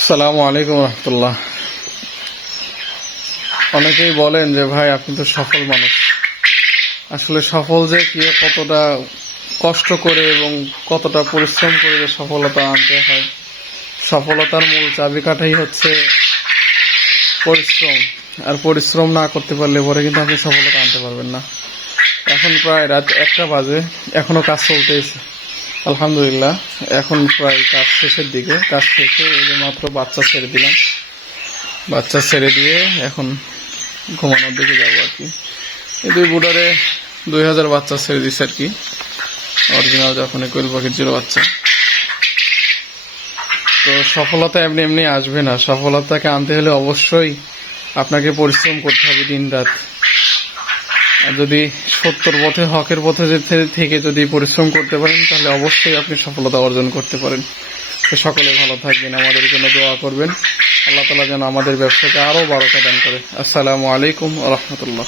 আসসালামু আলাইকুম রহমতুল্লাহ। অনেকেই বলেন যে ভাই আপনি তো সফল মানুষ। আসলে সফল যে কি কতটা কষ্ট করে এবং কতটা পরিশ্রম করে যে সফলতা আনতে হয়, সফলতার মূল চাবিকাঠাই হচ্ছে পরিশ্রম। আর পরিশ্রম না করতে পারলে পরে কিন্তু আপনি সফলতা আনতে পারবেন না। এখন প্রায় রাত 1টা বাজে, এখনো কাজ চলতেছে আলহামদুলিল্লাহ। এখন প্রায় কাজ শেষের দিকে, কাজ শেষে এই যে মাত্র বাচ্চা ছেড়ে দিলাম। বাচ্চা ছেড়ে দিয়ে এখন ঘুমানোর দিকে যাবো আর কি। এই 2000 বাচ্চা ছেড়ে দিচ্ছে আর কি, অরিজিনাল যখন কোয়েল পাখির ছিল বাচ্চা। তো সফলতা এমনি এমনি আসবে না, সফলতাকে আনতে হলে অবশ্যই আপনাকে পরিশ্রম করতে হবে দিন রাত। আর যদি সত্যর পথে, হকের পথে থেকে যদি পরিশ্রম করতে পারেন তাহলে অবশ্যই আপনি সফলতা অর্জন করতে পারেন। তো সকলে ভালো থাকবেন, আমাদের জন্য দোয়া করবেন। আল্লাহ তাআলা যেন আমাদের ব্যবসাকে আরো বারোটা দান করে। আসসালামু আলাইকুম ওয়া রাহমাতুল্লাহ।